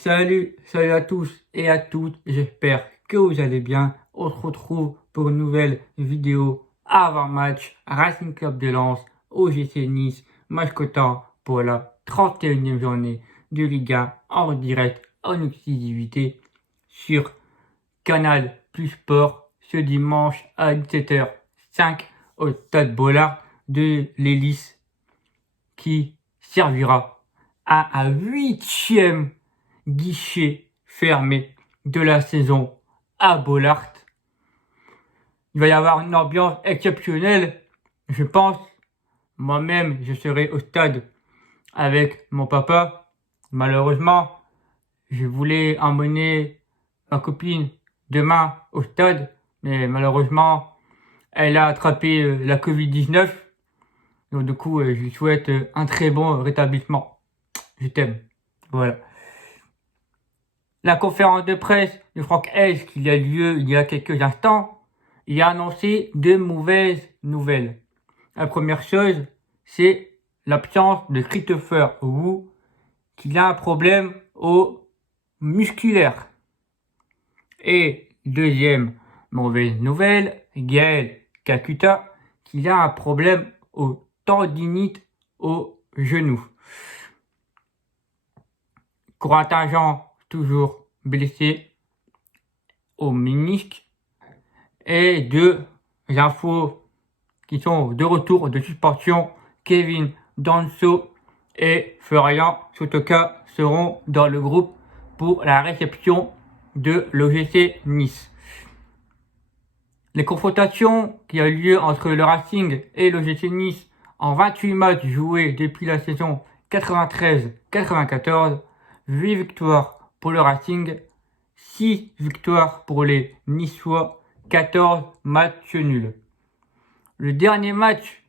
Salut à tous et à toutes, j'espère que vous allez bien. On se retrouve pour une nouvelle vidéo avant match Racing Club de Lens au GC Nice, match cotant pour la 31e journée de Ligue 1 en direct en exclusivité sur Canal Plus Sport ce dimanche à 17h05 au Stade Bollard de l'Hélice qui servira à un 8e guichet fermé de la saison à Bollard. Il va y avoir une ambiance exceptionnelle, je pense. Moi-même, je serai au stade avec mon papa. Malheureusement, je voulais emmener ma copine demain au stade, mais malheureusement, elle a attrapé la Covid-19. Donc du coup, je lui souhaite un très bon rétablissement. Je t'aime. Voilà. La conférence de presse de Franck Hez qui a lieu il y a quelques instants, il a annoncé de mauvaises nouvelles. La première chose, c'est l'absence de Christopher Wu, qui a un problème au musculaire. Et deuxième mauvaise nouvelle, Gaël Kakuta, qui a un problème au tendinite au genou. Corentin Jean, toujours blessé au ménisque. Et deux infos qui sont de retour de suspension, Kevin Danso et Florian Sotoka seront dans le groupe pour la réception de l'OGC Nice. Les confrontations qui ont eu lieu entre le Racing et l'OGC Nice en 28 matchs joués depuis la saison 93-94, 8 victoires pour le Racing, 6 victoires pour les Niçois, 14 matchs nuls. Le dernier match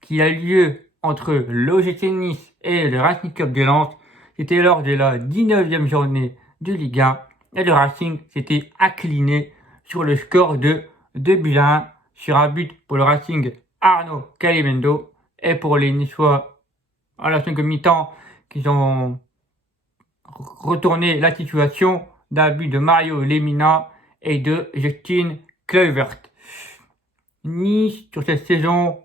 qui a lieu entre l'OGC Nice et le Racing Club de Lens, c'était lors de la 19e journée de Ligue 1 et le Racing s'était incliné sur le score de 2-1 sur un but pour le Racing Arnaud Calimendo et pour les Niçois à la seconde mi-temps qui ont retourné la situation d'un but de Mario Lemina et de Justin Kluivert. Nice, sur cette saison,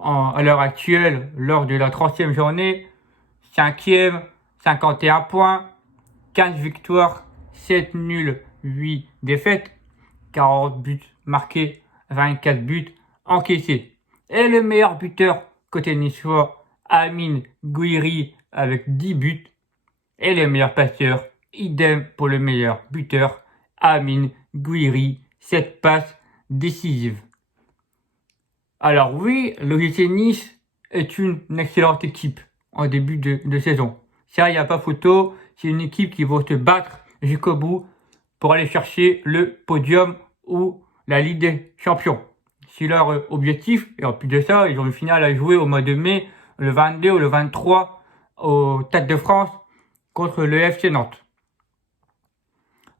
à l'heure actuelle, lors de la 30e journée, 5e, 51 points, 15 victoires, 7 nuls, 8 défaites, 40 buts marqués, 24 buts encaissés. Et le meilleur buteur côté niçois, Amine Gouiri avec 10 buts. Et le meilleur passeur, idem pour le meilleur buteur, Amine Gouiri, 7 passes décisives. Alors oui, l'OGC Nice est une excellente équipe en début de saison. Ça, il n'y a pas photo. C'est une équipe qui va se battre jusqu'au bout pour aller chercher le podium ou la Ligue des Champions. C'est leur objectif. Et en plus de ça, ils ont une finale à jouer au mois de mai, le 22 ou le 23 au Stade de France contre le FC Nantes.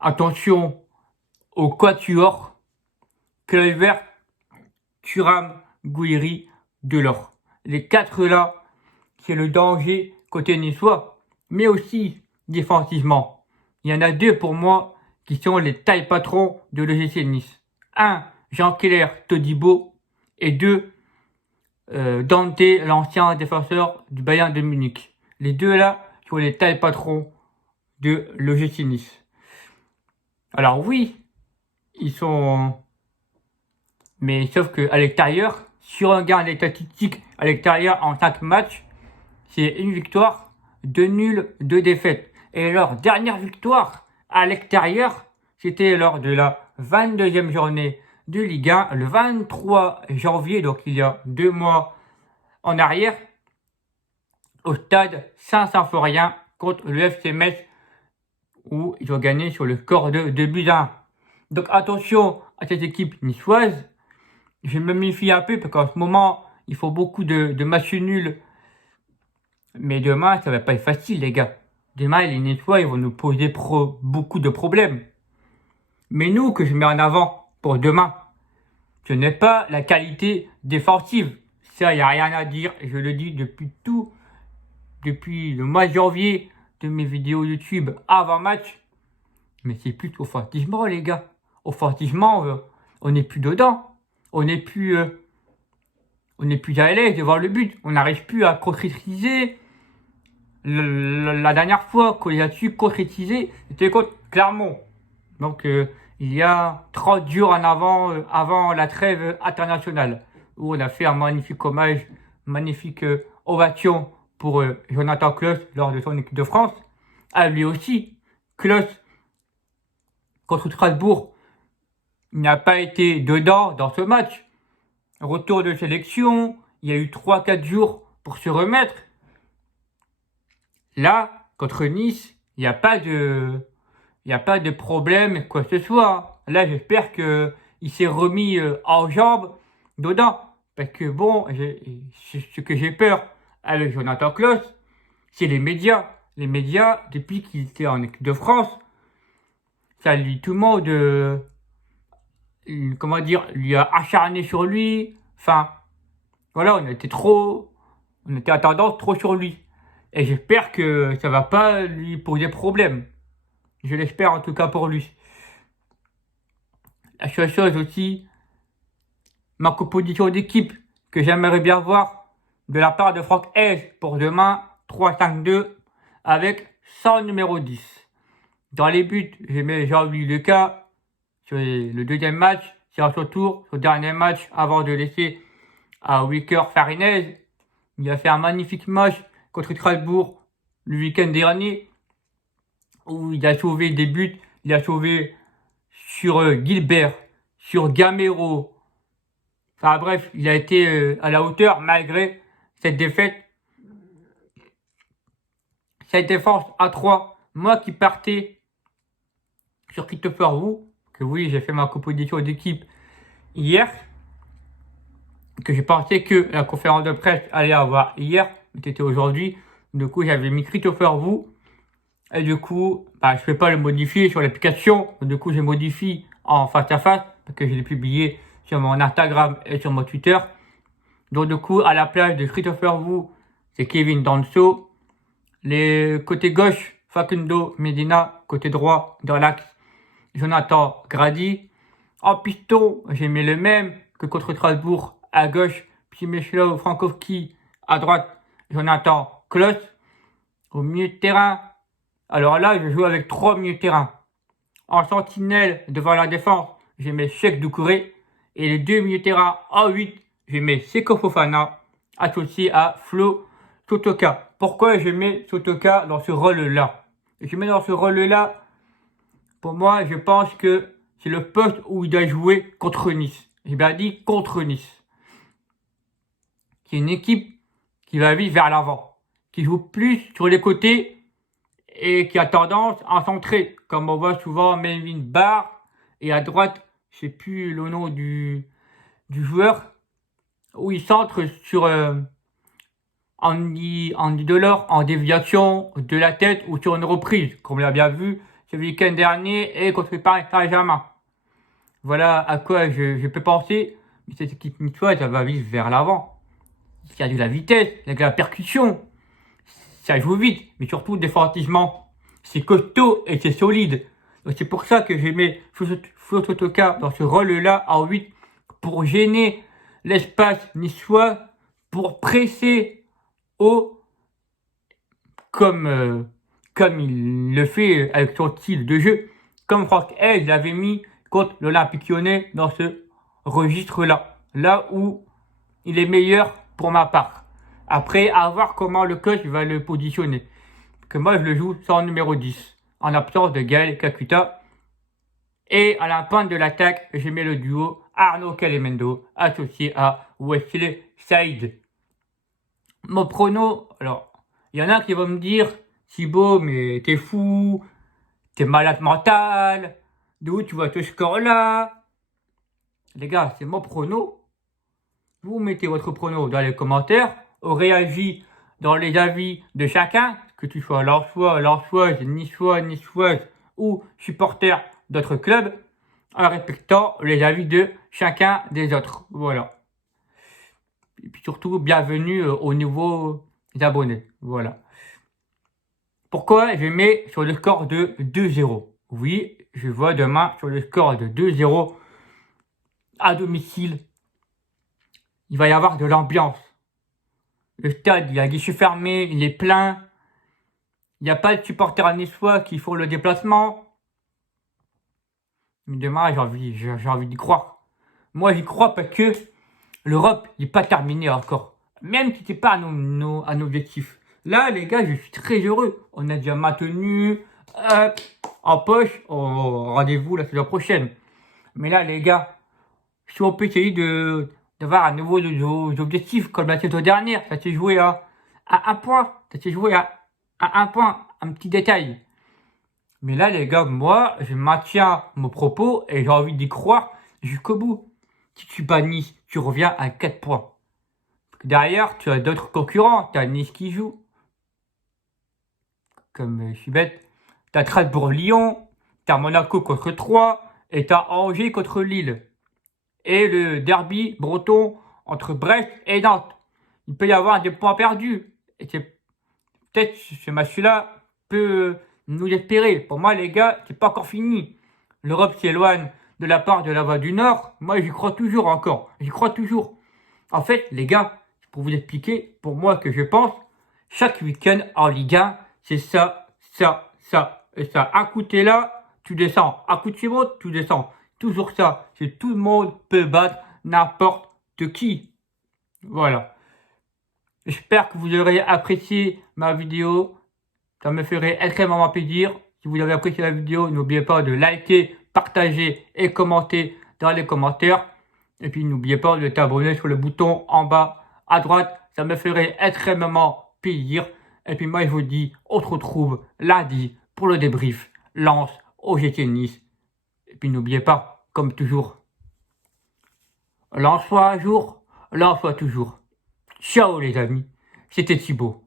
Attention au quatuor, Kluivert, Thuram, Gouiri, Delors. Les quatre là, c'est le danger côté niçois, mais aussi défensivement. Il y en a deux pour moi qui sont les tailles patrons de l'OGC Nice. Un, Jean-Keller Todibo, et deux, Dante, l'ancien défenseur du Bayern de Munich. Les deux là sont les tailles patrons de l'OGC Nice. Alors oui, ils sont... Mais sauf qu'à l'extérieur, sur un gain des statistiques à l'extérieur en 5 matchs, c'est une victoire, 2 nuls, 2 défaites. Et leur dernière victoire à l'extérieur, c'était lors de la 22e journée de Ligue 1, le 23 janvier, donc il y a 2 mois en arrière, au stade Saint-Symphorien contre le FC Metz, où ils ont gagné sur le score de 2-1. Donc attention à cette équipe niçoise. Je me méfie un peu parce qu'en ce moment, il faut beaucoup de matchs nuls. Mais demain, ça va pas être facile, les gars. Demain, les Niçois, ils vont nous poser beaucoup de problèmes. Mais nous, que je mets en avant pour demain, ce n'est pas la qualité défensive. Ça, il n'y a rien à dire. Je le dis depuis le mois de janvier de mes vidéos YouTube avant match, mais c'est plus offensivement, les gars. Offensivement, on n'est plus dedans. On n'est plus à l'aise devant le but. On n'arrive plus à concrétiser. La dernière fois qu'on a su concrétiser, c'était contre Clermont. Donc, il y a 30 jours en avant la trêve internationale, où on a fait un magnifique hommage, magnifique ovation pour Jonathan Klaus lors de son équipe de France. À lui aussi, Klaus, contre Strasbourg, il n'a pas été dedans dans ce match. Retour de sélection, il y a eu 3-4 jours pour se remettre. Là, contre Nice, il n'y a pas de problème, quoi que ce soit. Là, j'espère qu'il s'est remis en jambes dedans. Parce que bon, ce que j'ai peur avec Jonathan Klaus, c'est les médias. Les médias, depuis qu'il était en équipe de France, ça lui, tout le monde, lui a acharné sur lui. Enfin, voilà, on était à tendance trop sur lui. Et j'espère que ça va pas lui poser problème. Je l'espère en tout cas pour lui. La seule chose aussi, ma composition d'équipe que j'aimerais bien voir de la part de Franck Hez pour demain, 3-5-2 avec son numéro 10. Dans les buts, j'ai mis Jean-Louis Lucas sur le deuxième match, sur son tour, sur le dernier match avant de laisser à Wicker Farinez. Il a fait un magnifique match contre Strasbourg le week-end dernier où il a sauvé des buts. Il a sauvé sur Gilbert, sur Gamero. Enfin bref, il a été à la hauteur malgré cette défaite. Cette défense à 3, moi qui partais sur Christopher Wu, que oui, j'ai fait ma composition d'équipe hier, que je pensais que la conférence de presse allait avoir hier, mais c'était aujourd'hui. Du coup, j'avais mis Christopher Wu. Et du coup, je ne peux pas le modifier sur l'application. Du coup, je modifie en face à face, parce que je l'ai publié sur mon Instagram et sur mon Twitter. Donc du coup, à la place de Christopher Wu, c'est Kevin Danso. Les côtés gauche, Facundo Medina. Côté droit, dans l'axe, Jonathan Grady. En piston, j'ai mis le même que contre Strasbourg. À gauche, Przemysław Frankowski. À droite, Jonathan Klaus. Au milieu de terrain, alors là, je joue avec 3 milieux de terrain. En sentinelle, devant la défense, j'ai mis Cheikh Doucouré. Et les 2 milieux de terrain en 8, j'ai mis Seko Fofana, associé à Flo Sotoka. Pourquoi je mets Sotoka dans ce rôle-là? Je mets dans ce rôle-là, pour moi, je pense que c'est le poste où il doit jouer contre Nice. J'ai bien dit contre Nice. C'est une équipe qui va vite vers l'avant, qui joue plus sur les côtés et qui a tendance à centrer, comme on voit souvent Melvin Barr. Et à droite, je sais plus le nom du joueur, où il centre sur Andy Delors en déviation de la tête ou sur une reprise, comme on l'a bien vu ce week-end dernier et contre Paris Saint-Germain. Voilà à quoi je peux penser. Mais cette équipe niçoise, elle va vite vers l'avant. Il y a de la vitesse, il y a de la percussion. Ça joue vite, mais surtout défensivement. C'est costaud et c'est solide. Donc c'est pour ça que j'ai mis Flo Sotoka dans ce rôle-là en 8 pour gêner l'espace niçois, pour presser haut comme il le fait avec son style de jeu, comme Franck Hez l'avait mis contre l'Olympique Lyonnais dans ce registre-là, là où il est meilleur pour ma part. Après, à voir comment le coach va le positionner. Que moi, je le joue sans numéro 10, en absence de Gaël Kakuta. Et à la pointe de l'attaque, je mets le duo Arnaud Calemendo associé à Wesley Saïd. Mon prono, alors, il y en a qui vont me dire, Thibaut, mais t'es fou, t'es malade mental, d'où tu vois ce score-là? Les gars, c'est mon prono. Vous mettez votre prono dans les commentaires, on réagit dans les avis de chacun, que tu sois Lensoise, Niçoise ou supporter d'autres clubs, en respectant les avis de chacun des autres. Voilà. Et puis surtout, bienvenue aux nouveaux abonnés. Voilà. Pourquoi je mets sur le score de 2-0? Oui, je vois demain sur le score de 2-0 à domicile. Il va y avoir de l'ambiance. Le stade, il a guichet fermé, il est plein. Il n'y a pas de supporters niçois qui font le déplacement. Mais demain, j'ai envie d'y croire. Moi, j'y crois parce que l'Europe n'est pas terminée encore. Même si c'est pas à nos objectifs. Là, les gars, je suis très heureux. On a déjà maintenu en poche. Rendez-vous la saison prochaine. Mais là, les gars, si on peut essayer d'avoir à nouveau nos objectifs comme la saison dernière, ça s'est joué à un point. Ça s'est joué à un point, un petit détail. Mais là, les gars, moi, je maintiens mon propos et j'ai envie d'y croire jusqu'au bout. Si tu bats Nice, tu reviens à 4 points. Derrière, tu as d'autres concurrents. Tu as Nice qui joue. Comme je suis bête. Tu as Strasbourg-Lyon. Tu as Monaco contre 3. Et tu as Angers contre Lille. Et le derby breton entre Brest et Nantes. Il peut y avoir des points perdus. Et peut-être ce match-là peut nous espérer. Pour moi, les gars, c'est pas encore fini. L'Europe s'éloigne de la part de la Voie du Nord. Moi, j'y crois toujours encore. J'y crois toujours. En fait, les gars, pour vous expliquer, pour moi que je pense, chaque week-end en Ligue 1, c'est ça, ça, ça et ça. Un coup t'es là, tu descends. Un coup tu montes, tu descends. Toujours ça. C'est tout le monde peut battre n'importe qui. Voilà. J'espère que vous aurez apprécié ma vidéo. Ça me ferait extrêmement plaisir. Si vous avez apprécié la vidéo, n'oubliez pas de liker, partager et commenter dans les commentaires. Et puis n'oubliez pas de t'abonner sur le bouton en bas à droite. Ça me ferait extrêmement plaisir. Et puis moi je vous dis, on se retrouve lundi pour le débrief. Lance au GT Nice. Et puis n'oubliez pas, comme toujours, lance-toi un jour, lance-toi toujours. Ciao les amis, c'était Thibaut.